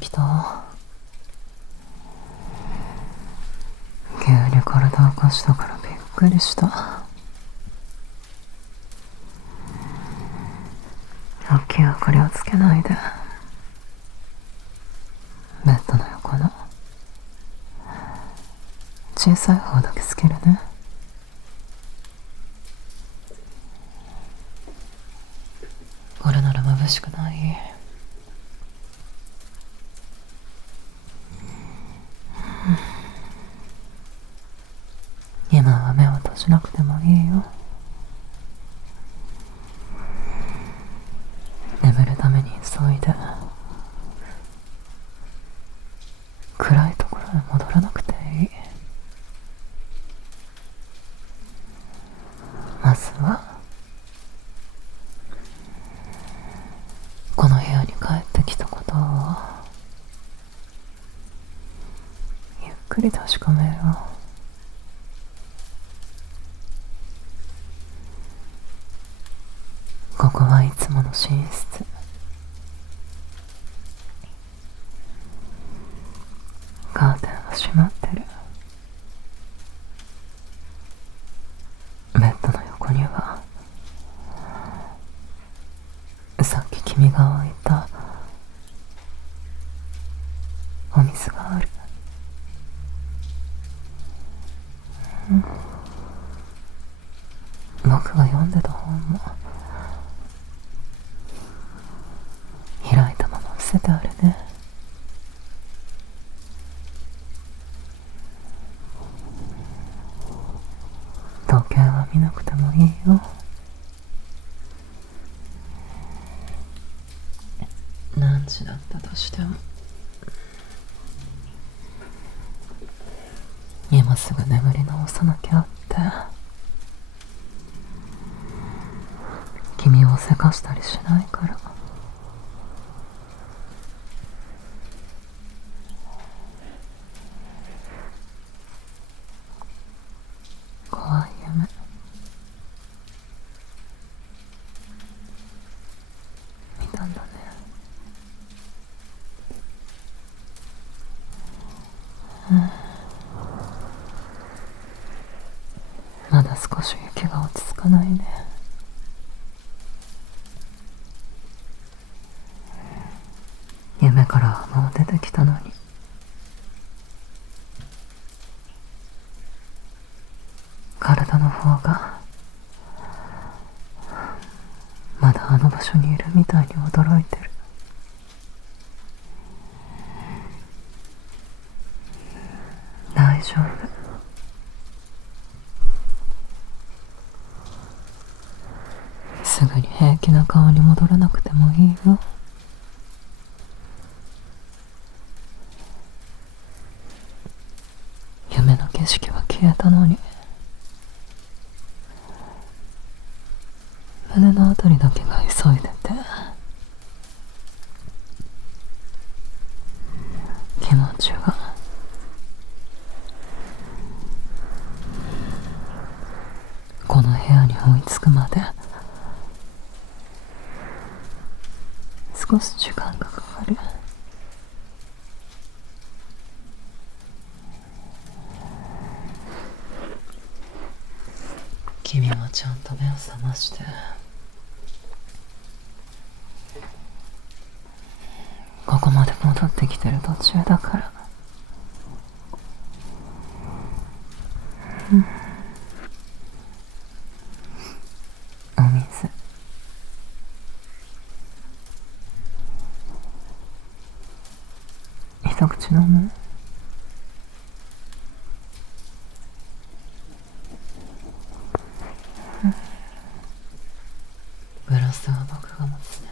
起きた？急に体を貸したからびっくりした。大きい明かりをつけないで。ベッドの横の小さい方だけつけるね。これなら眩しくない。今は目を閉じなくてもいいよ。眠るために急いで暗いところへ戻らなくていい。まずはこの部屋に帰ってきたことをゆっくり確かめよう。ここはいつもの寝室。カーテンは閉まってる。ベッドの横にはさっき君が置いたお水がある。僕が読んでた本も開いたまま伏せてあるね。時計は見なくてもいいよ。何時だったとしても今すぐ眠り直さなきゃって。君をせかしたりしないから。怖い夢見たんだね。まだ少し息が落ち着かないね。夢からはもう出てきたのに。体の方がまだあの場所にいるみたいに驚いてる。大丈夫。すぐに平気な顔に戻らなくてもいいよ。夢の景色は消えたのに胸のあたりだけが急いでて気持ちがこの部屋に追いつくまで少し時間がかかる。君はちゃんと目を覚ましてここまで戻ってきてる途中だから。お水一口飲む？グラスは僕が持つね。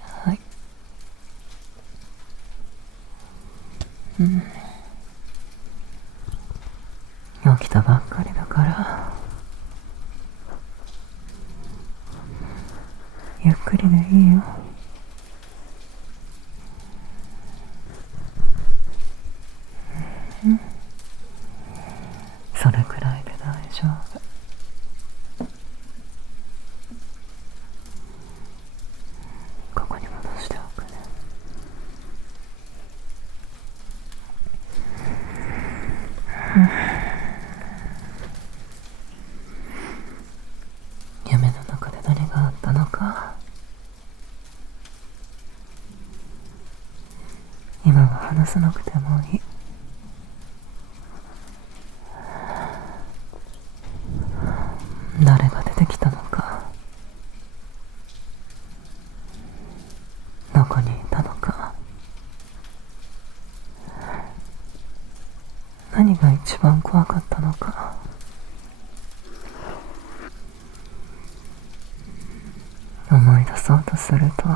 はい。起きたばっかりだからゆっくりでいいよ。それくらいで大丈夫。話さなくてもいい。誰が出てきたのか、どこにいたのか、何が一番怖かったのか、思い出そうとすると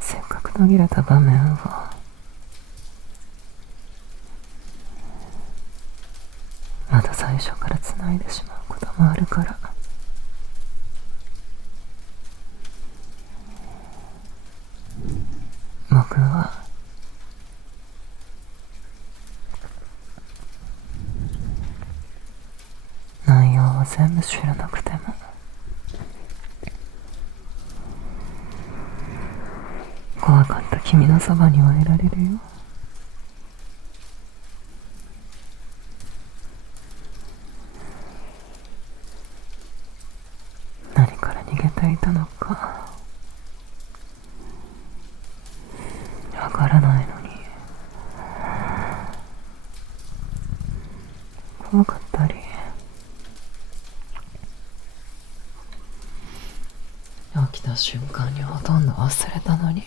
せっかく途切れた場面をまた最初から繋いでしまうこともあるから。僕は内容を全部知らなくても怖かった君のそばにはいられるよ。何から逃げていたのかわからないのに怖かったり、起きた瞬間にほとんど忘れたのに、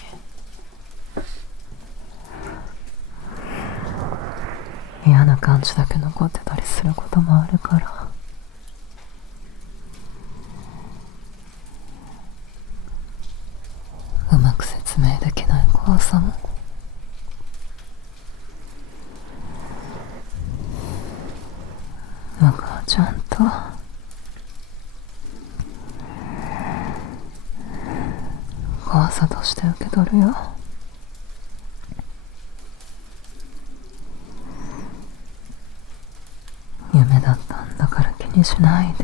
嫌な感じだけ残ってたりすることもあるから。うまく説明できない怖さも僕はちゃんと怖さとして受け取るよ。夢だったんだから気にしないで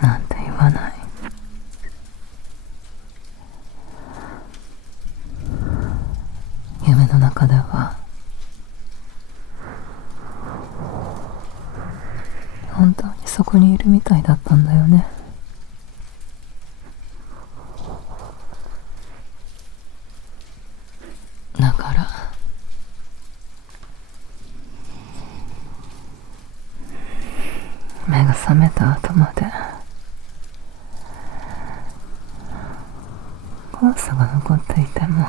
なんて言わない。夢の中では本当にそこにいるみたいだったんだよね。だから目が覚めた後まで怖さが残っていても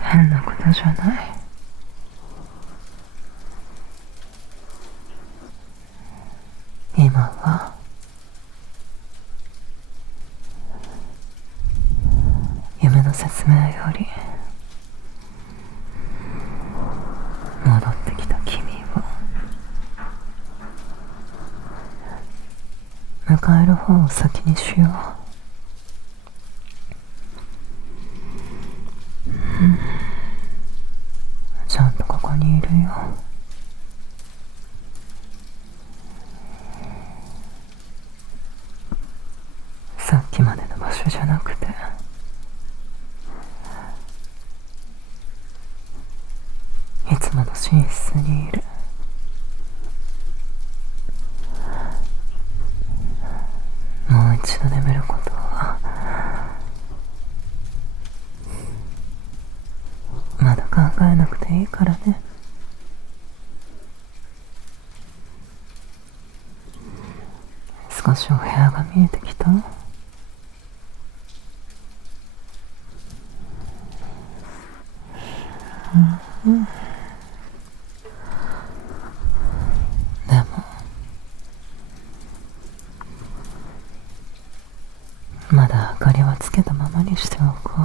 変なことじゃない。今は夢の説明より戻ってきた君を迎える方を先にしよう。ちゃんとここにいるよ。さっきまでの場所じゃなくていつもの寝室にいる。もう一度眠ることはまだ考えなくていいからね。少しお部屋が見えてきた。でもまだ明かりはつけたままにしておこう。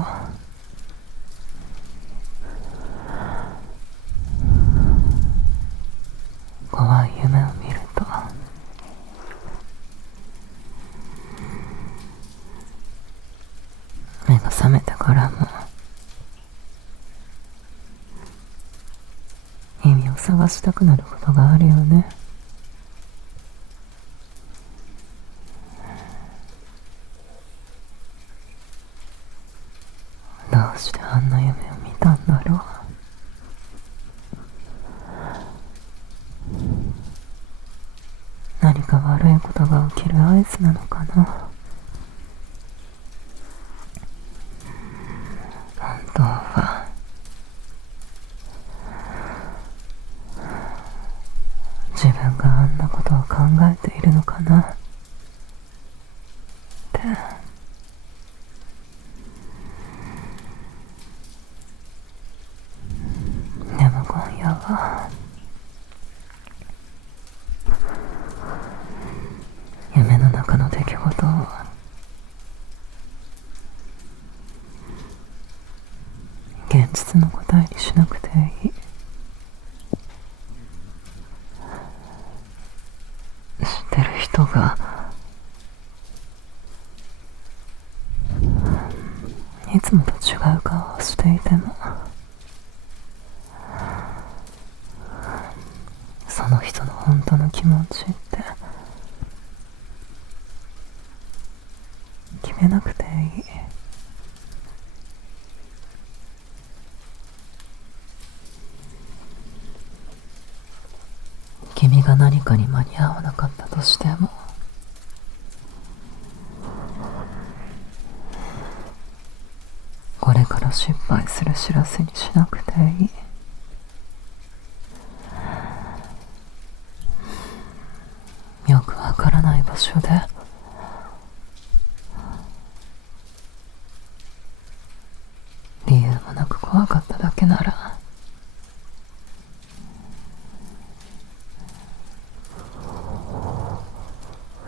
怖い夢を見ると目が覚めてからも意味を探したくなることがあるよね。どうしてあんな夢を見たんだろう。実なのかな。本当は自分があんなことを考えているのかなって。でも今夜は夢の中の出来事を現実の答えにしなくていい。知ってる人がいつもと違う顔をしていても、その人の本当の気持ちって決めなくていい。君が何かに間に合わなかったとしても、これから失敗する知らせにしなくていい。よくわからない場所で理由もなく怖かっただけなら、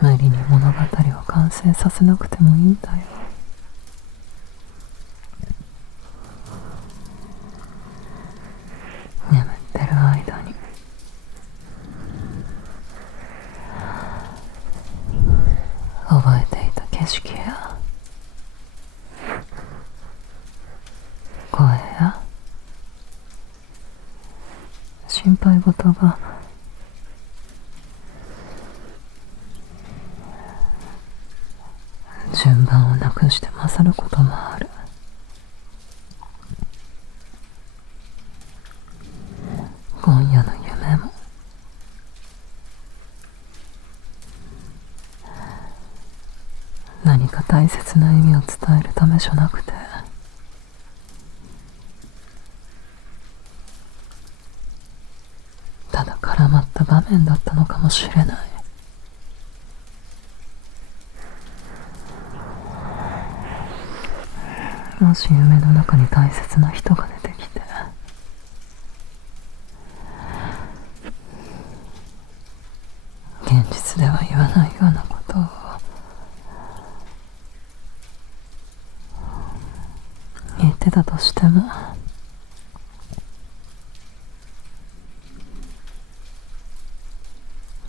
無理に物語を完成させなくてもいいんだよ。眠ってる間に覚えていた景色や声や心配事が順番をなくして勝ることもある。今夜の夢も何か大切な意味を伝えるためじゃなくて、ただ絡まった場面だったのかもしれない。もし夢の中に大切な人が出てきて、現実では言わないようなことを言ってたとしても、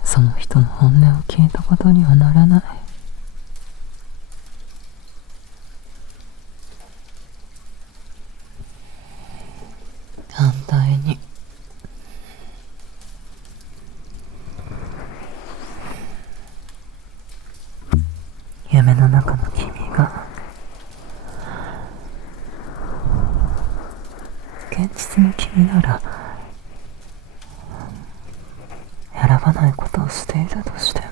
その人の本音を聞いたことにはならない。反対に夢の中の君が現実の君なら選ばないことをしていたとしても、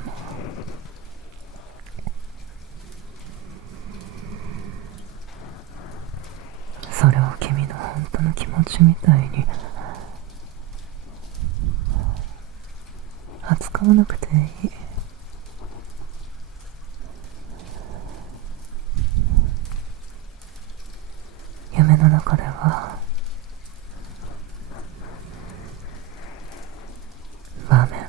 それを君の本当の気持ちみたいに扱わなくていい。夢の中では場面も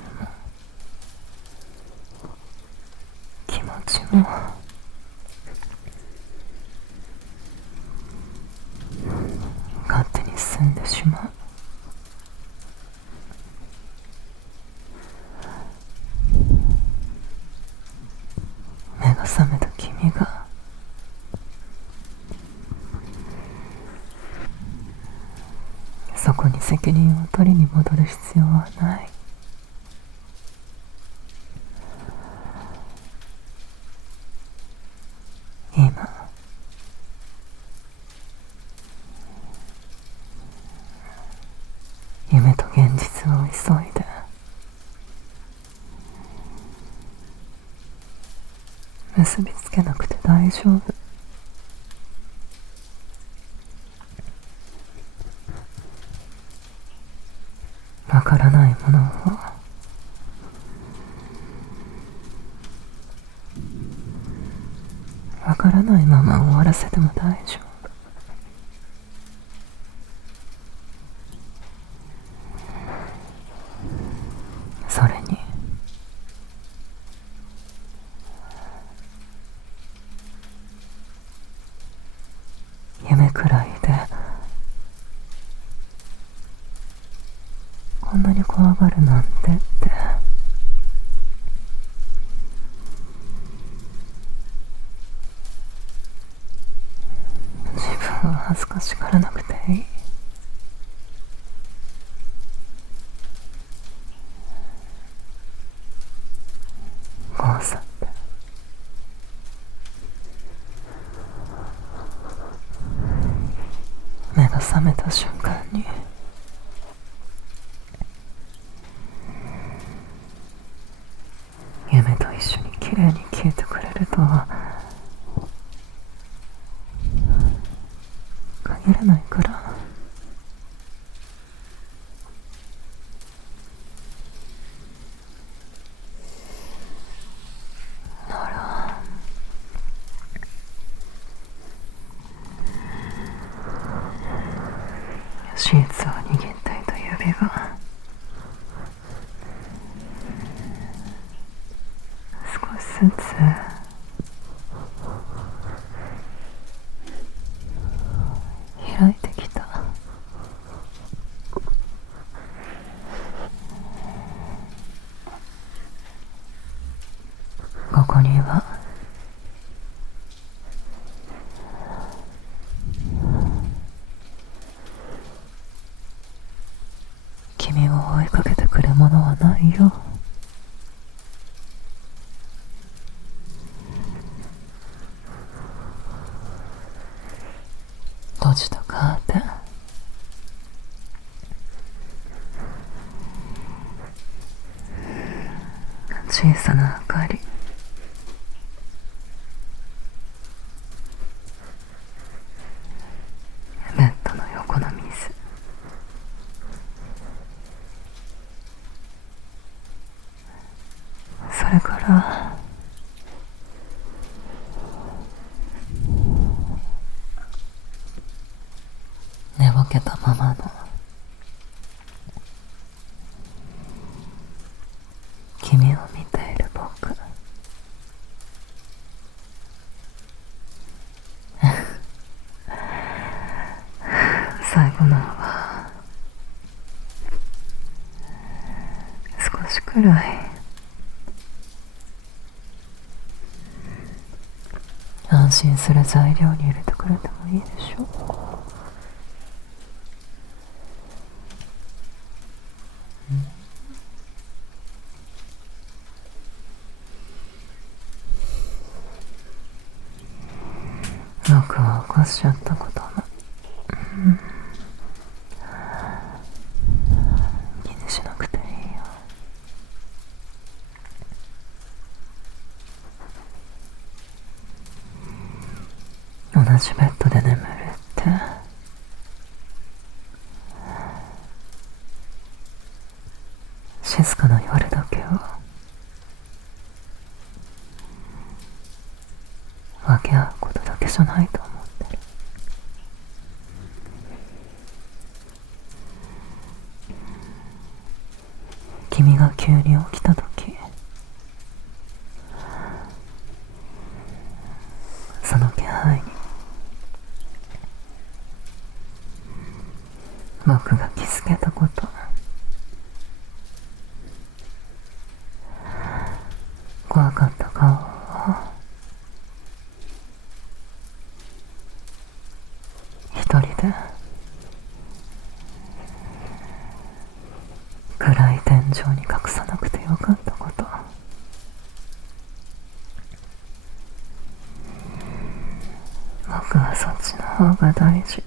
気持ちも勝手に進んでしまう。目が覚めた君がそこに責任を取りに戻る必要はない。今夢と現実を急いで結びつけなくて大丈夫。わからないものをわからないまま終わらせても大丈夫。それに夢くらいでこんなに怖がるなんてって自分は恥ずかしがらなくていい。もうさって目が覚めた瞬間に夢と一緒にきれいに消えてくれるとは限らないから。ならシーツを握っていた指が少しずつ開いてきた。ここには君を追いかけてくるものはないよ。閉じたカーテン、小さな明かり、ベッドの横の水、それから寝ぼけたままの君を見ている僕。最後のは少しくらい安心する材料に入れてくれてもいいでしょう。僕は起こしちゃったことも、気にしなくていいよ。同じベッドで眠るって静かな夜だけを分け合うことだけじゃないと思ってる。君が急に起きたとき、その気配に僕が気づけたこと、怖かった顔を一人で暗い天井に隠さなくてよかったこと、僕はそっちの方が大事。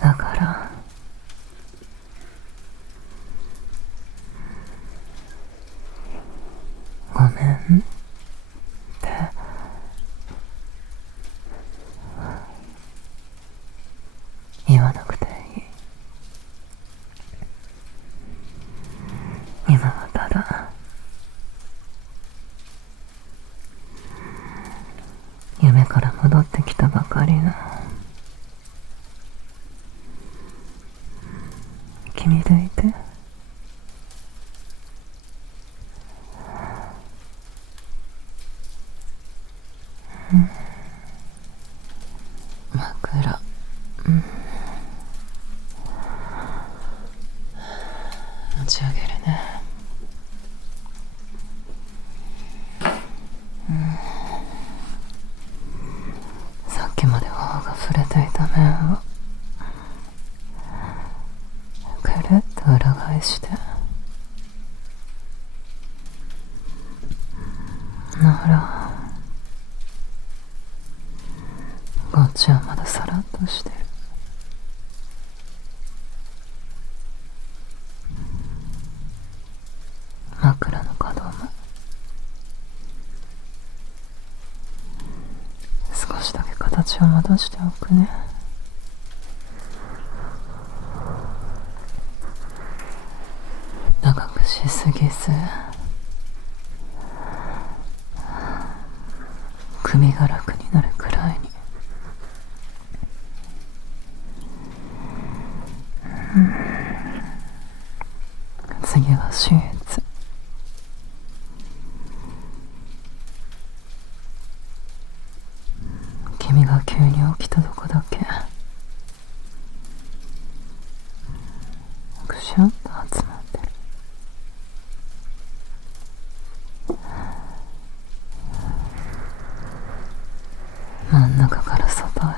だから夢から戻ってきたばかりの君でいて、枕、持ち上げるね。さっきまで頬が触れていた面をくるっと裏返して、ならこっちはまださらっとしてる。枕の角も少しだけ形を戻しておくね。長くしすぎず、首が楽になるくらいに。次は手術。君が急に起きたとこだけくしゃっと集まってる。真ん中から外へ。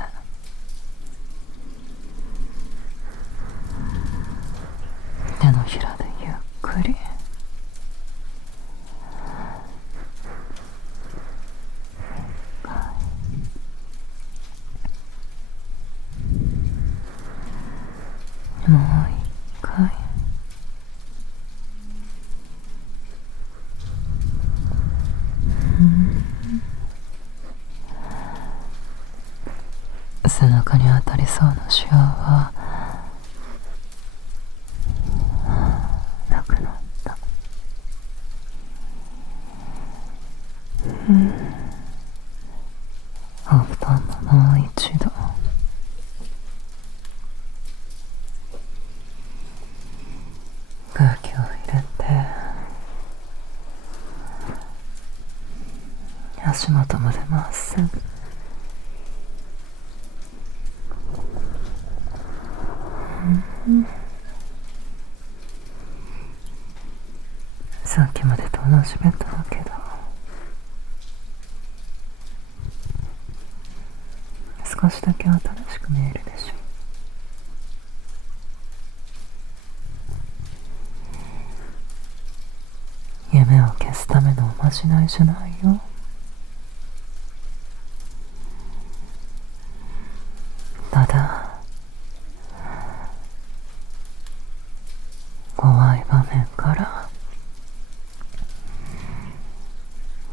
手のひらでゆっくり。もう一回。背中に当たりそうなシワはなくなった。お布団ももう一度。空気を入れて、足元までまっすぐ。さっきまでと同じベッドだけど、少しだけ新しく見えるでしょ。夢を消すためのおまじないじゃないよ。ただ怖い場面から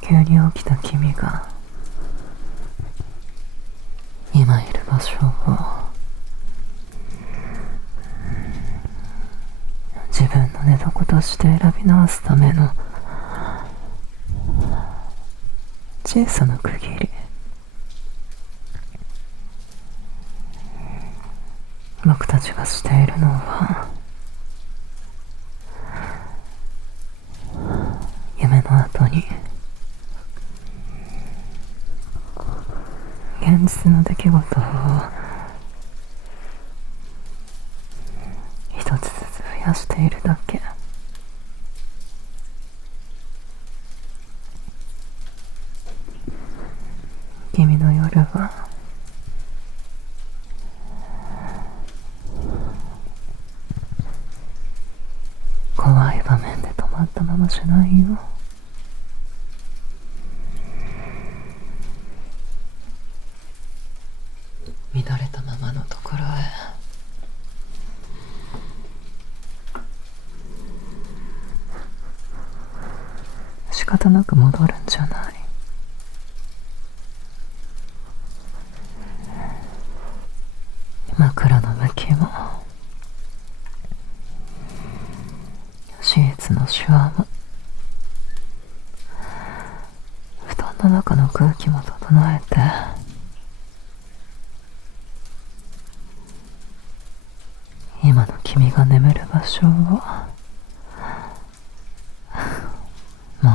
急に起きた君が今いる場所を自分の寝床として選び直すための小さな区切り。僕たちがしているのは夢の後に現実の出来事を一つずつ増やしているだけ。君の夜は怖い場面で止まったままじゃないよ。乱れたままのところへ仕方なく戻るんじゃない。枕の向きもシーツのシワも布団の中の空気も整整えて、今の君が眠る場所をも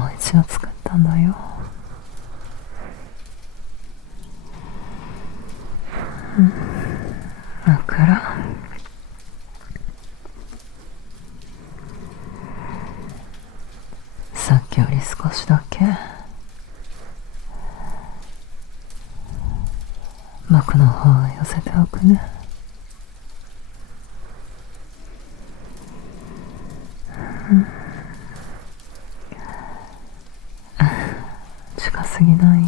う一度作ったんだよ。枕、さっきより少しだけ僕の方へ寄せておくね。近すぎない？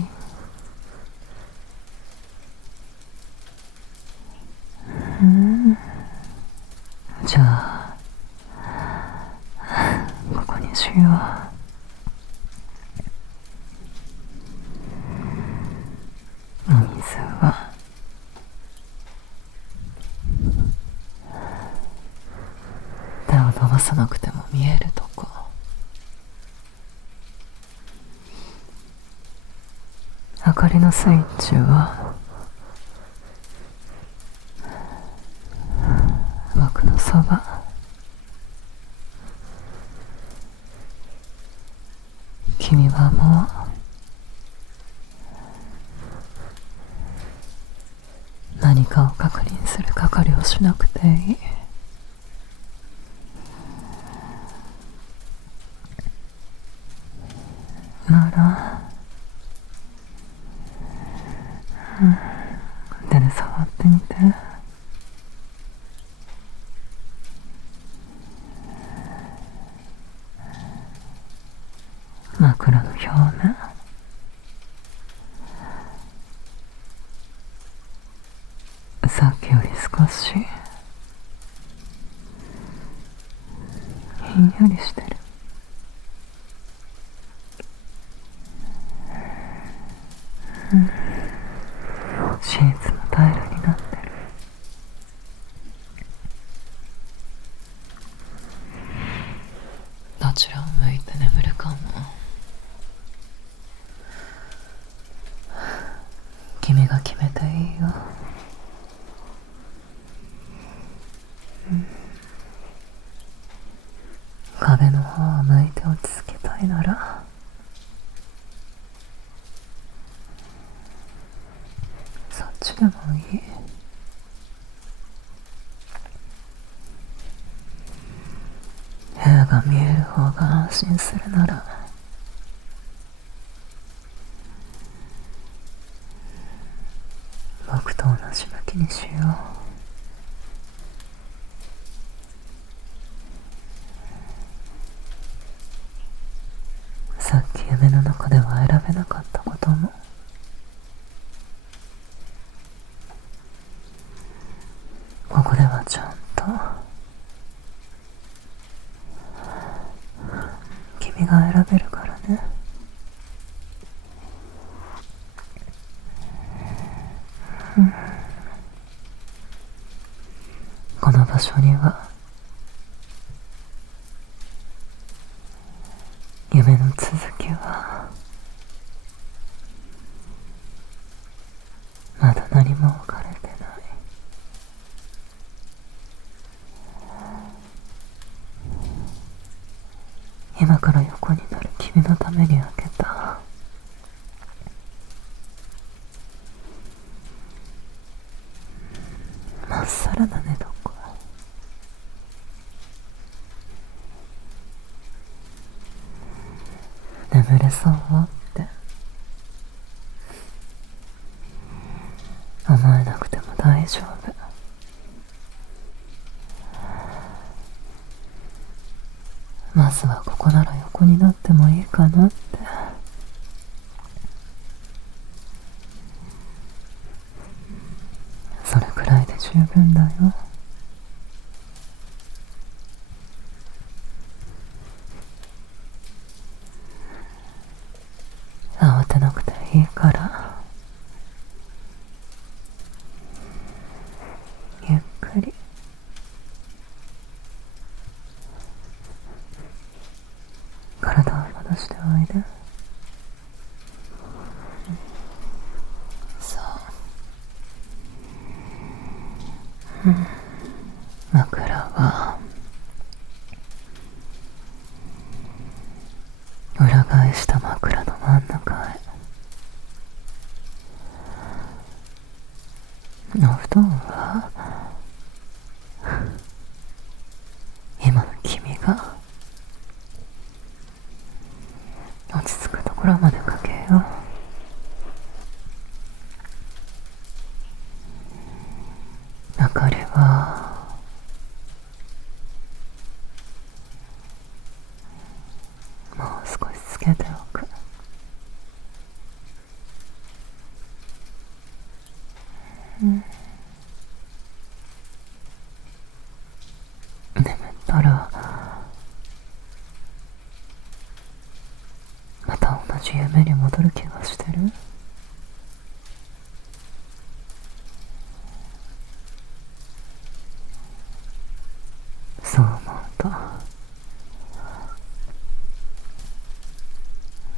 じゃあここにしよう。お水は手を伸ばさなくても見えるとこ。明かりのスイッチは僕のそば。君はもう何かを確認する係をしなくていい。なら、手で触ってみて。枕の表面、さっきより少しひんやりしてる。シーツも平らになってる。どちらを向いて眠るかも君が決めていいよ。壁の方を向いて落ち着きたいならそっちでもいい。部屋が見える方が安心するなら僕と同じ向きにしよう。さっき夢の中では選べなかったこともここではちゃんと君が選べるからね。この場所には夢の続きはまだ何も置かれてない。今から横になる君のために開けたまっさらな寝床。眠れそうって思えなくても大丈夫。まずはここなら横になってもいいかなって。それくらいで十分だよ。慌てなくていいからゆっくり体を戻しておいで。枕は裏返した枕の真ん中へ。お布団は今の君が落ち着くところまでかけよう。明かりはもう少しつけておく。眠ったらまた同じ夢に戻る気がしてる。そう思うと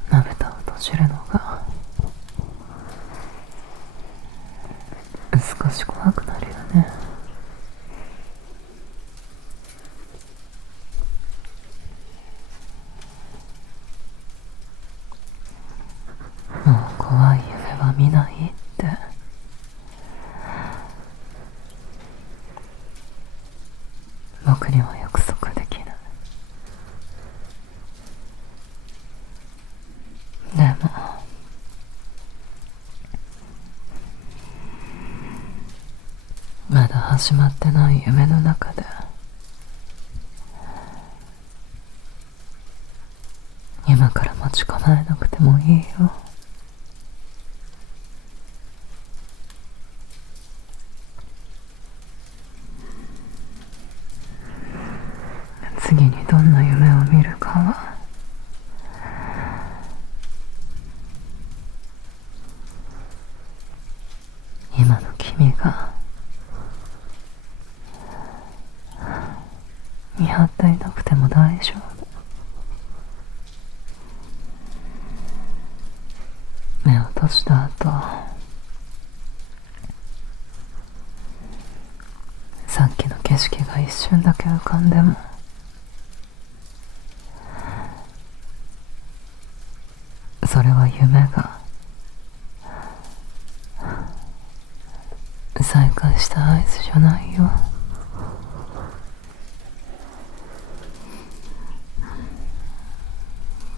まぶたを閉じるのが少し怖くなるよね。もう怖い夢は見ないって僕には約束できない。でもまだ始まってない夢の中で今から待ち構えなくてもいいよ。次にどんな夢を見るかは今の君が見張っていなくても大丈夫。目を閉じた後、さっきの景色が一瞬だけ浮かんでもそれは夢が再開した合図じゃないよ。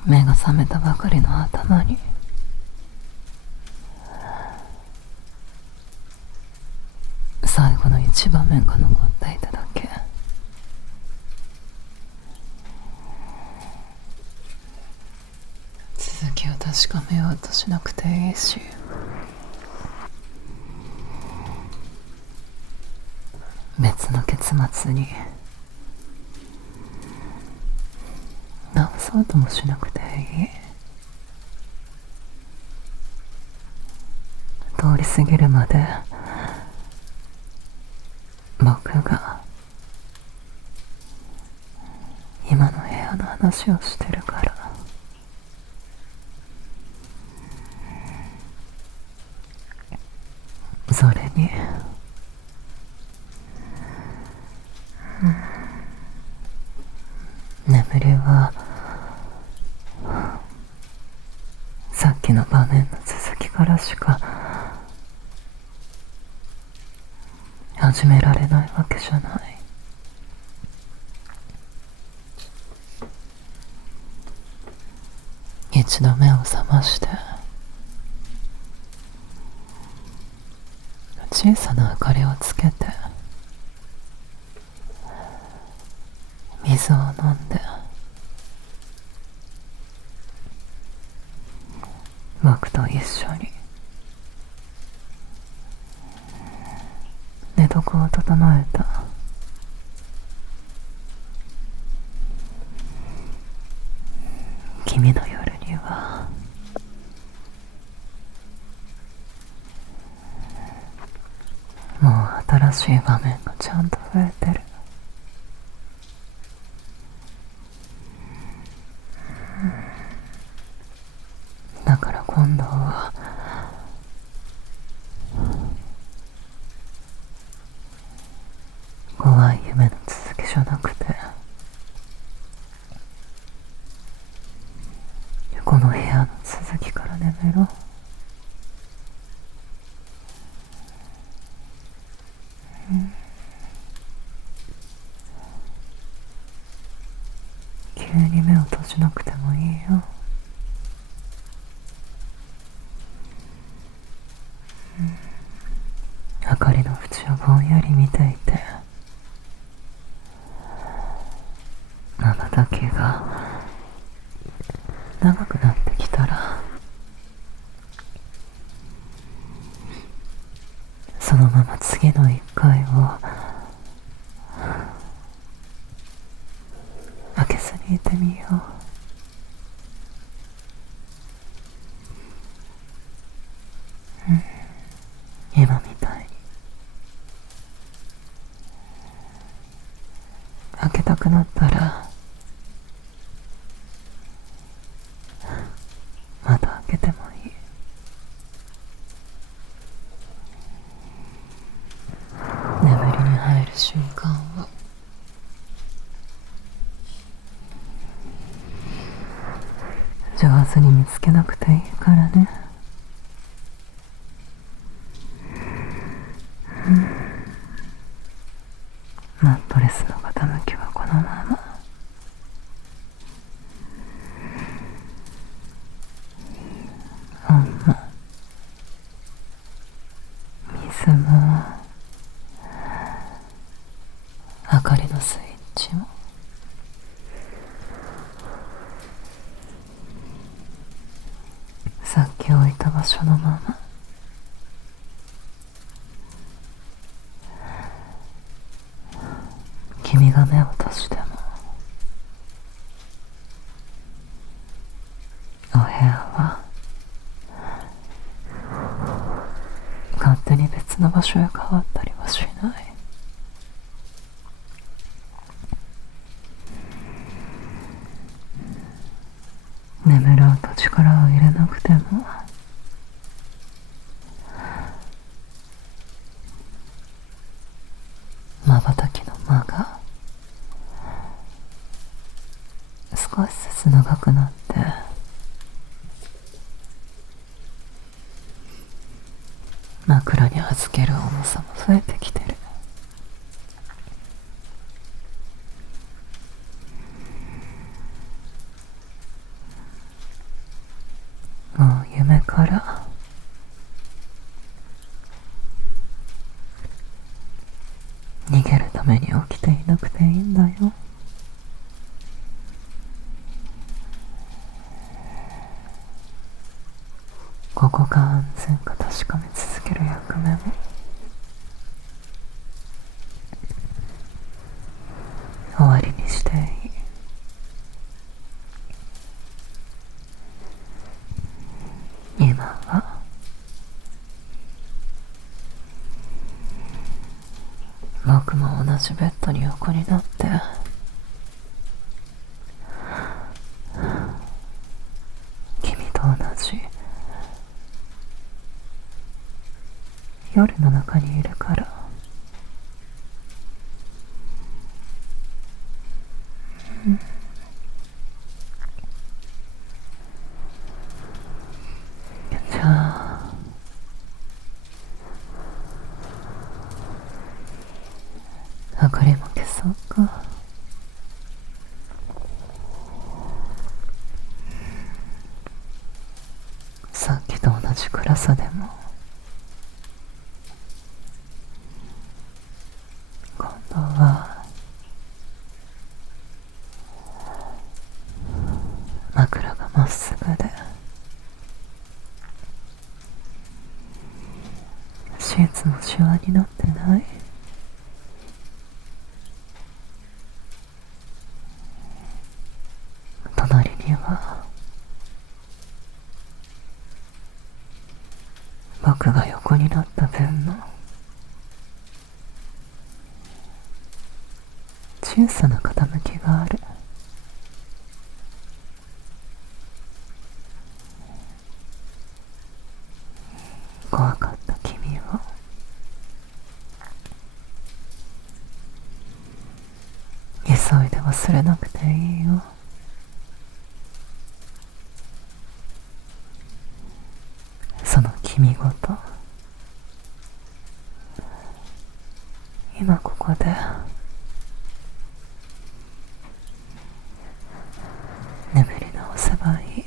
目が覚めたばかりの頭に最後の一場面が残っていただけ。続きを確かめようとしなくていいし、別の結末に直そうともしなくていい。通り過ぎるまで僕が今の部屋の話をしてるから。それに眠りはさっきの場面の続きからしか始められないわけじゃない。一度目を覚まして小さな明かりをつけて水を飲んで僕と一緒に寝床を整えた。君の夜にはもう新しい場面がちゃんと増えてる。だから今度はぼんやり見ていて、瞬きが長くなってきたら、そのまま次の一回を開けずにいてみよう。今みたいに開けたくなったらまた開けてもいい。眠りに入る瞬間を上手に見つけなくていいからね。マットレスの傾きはこのまま。本も水も明かりのスイッチもさっき置いた場所のまま。君が目を閉じてもお部屋は勝手に別の場所へ変わったりはしない。眠ろうと力を入れなくても瞬きの間が少しずつ長くなって枕に預ける重さも増えてきてる。もう夢から逃げるために起きていなくていいんだよ。ここが安全か確かめ続ける役目も終わりにしていい。今は僕も同じベッドに横になって君と同じ夜の中にいるから。じゃあ明かりも消そうか。さっきと同じ暗さでも今度は枕がまっすぐでシーツもシワになってない。隣には僕が横になった分の小さな傾きがある。怖かった君を急いで忘れなくていいよ。その君ごと今ここで眠り直せばいい。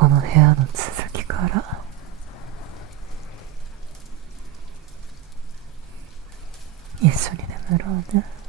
この部屋の続きから一緒に眠ろうね。